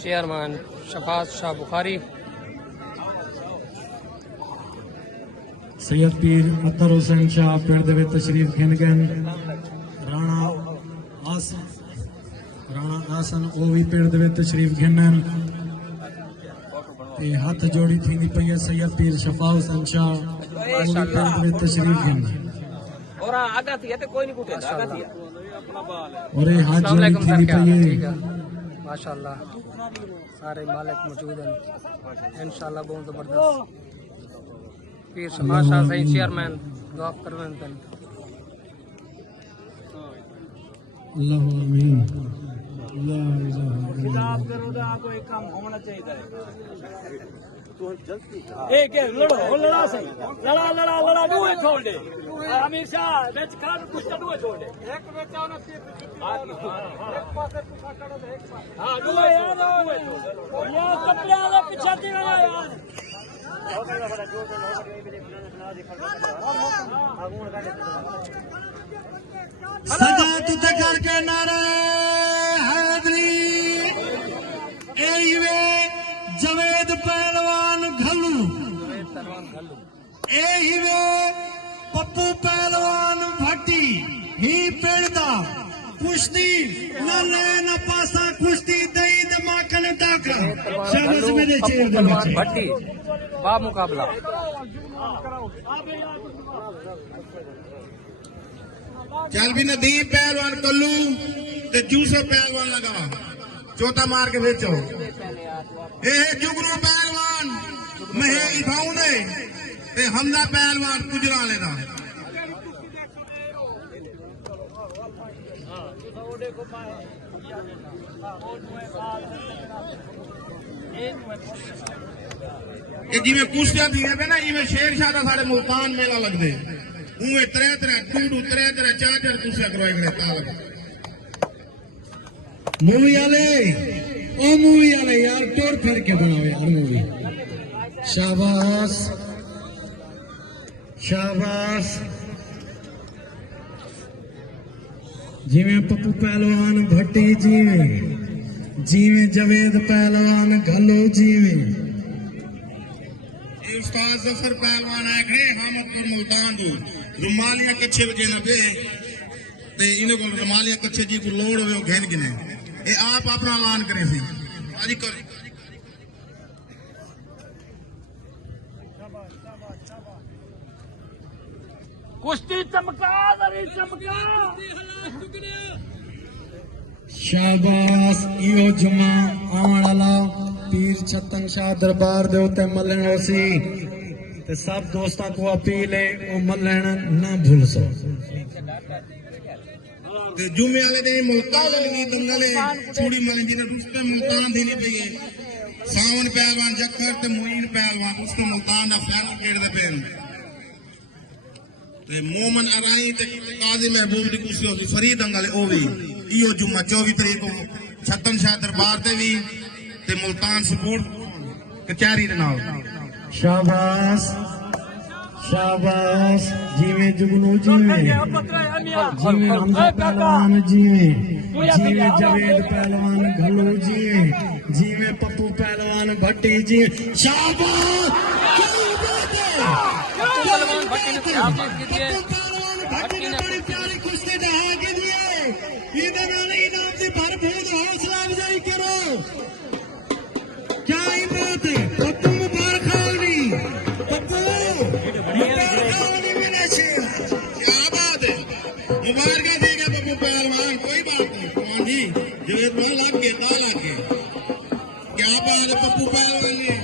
Chairman Shafat Shah Bukhari, Syed पीर अतर हुसैन शाह पिंड दे विच तशरीफ गिन राणा आसन वो भी पिंड दे विच तशरीफ गिनन ते हथ जोड़ी थींदी पई है। सैयद पीर शफा हुसैन शाह वो भी पिंड दे विच तशरीफ गिनन और आगा थी ते कोई नहीं कुटे आगा थी और ये हाथ जोड़ी थींदी पई है। माशाअल्लाह सारे मालिक मौजूद हैं इंशाअल्लाह। बहुत जबरदस्त पीर शफा शाह सही चेयरमैन दुआ करवें तन अल्लाह आमीन। किताब करो तो कोई काम होना चाहिए। एक लड़ो लड़ा सही लड़ा लड़ा लड़ा दुए छोड़ दे अमीर शाह बेच खान कुछ दुए छोड़ दे एक बेचा ना एक पासे पूछा करो एक पास हां दुए यार दुए छोड़ यार कपड़े वाले पीछे दी गया यार सदा तुझे करके नारे हैदरी एवे जवेद पहलवान घल्लू एवे पप्पू पहलवान भट्टी ही पेड़दा कुश्ती न नैन पासा कुश्ती दई दमाकन दाका शाबाश मेरे चेहरे दे विच भट्टी बा मुकाबला चल भी नदीम पहलवान कल्लू ते जूसो पहलवान लगा चौथा मार के बेचो ए जुगनू पहलवान महे इथाऊ ने ते हमदा पहलवान गुजरा लेदा जिमें कुश्तियां थी ना इवें शेर शाह का साढ़े मुल्तान मेला लगते उवे त्रै चार कुश्तियां करवाई खड़े मूवी वाले यार टोर फिर के बनाओ यार मूवी। शाबाश शाबाश जिवें पप्पू पहलवान भट्टी जीवे जवेद पहलवान घलो जीवे उस्ताद जफर पहलवान आए खड़े हामदपुर मुल्तान दो रुमालिया कच्छे बजे न पे ते इन्हें को रुमालिया कच्छे जी को लोड हुए घेन गिने ये आप अपना ऐलान करें सी आज कर कुश्ती चमका दरी चमका शाबाश इहो जुमा आउण वाला पीर छतन शाह दरबार दे उत्ते मल्लण होसी ते सब दोस्तां को अपील है ओ मल्लण ना भूलसो ते जुमे वाले दिन मुल्तान लगी दंगले चूड़ी मली जी ने रुस्ते मुल्तान दी नहीं पई है सावन पहलवान जखर ते मुईन पहलवान उसको मुल्तान दा फाइनल खेड दे पेन ते मोमन अराई ते काजी महबूब दी कुर्सी होसी फरीद दंगले ओ भी इहो जुम्मा 24 तारीख को छतन शाह दरबार ते भी ते मुल्तान सपोर्ट कचहरी दे नाल। शाबाश शाबाश जीवे जुगनू जीवे हमजा पहलवान जीवे जवेद पहलवान घलो जीवे पप्पू पहलवान भट्टी जीवे शाबाश पहलवान भट्टी ने बड़ी प्यारी कुश्ती दहा के दिए इनाम से भरपूर हौसला अफजाई करो। क्या ही बात है पप्पू मुबारक पप्पू क्या बात है मुबारक देगा पप्पू पहलवान कोई बात नहीं कौन जी जवेद लग के क्या बात है पप्पू पहलवान ने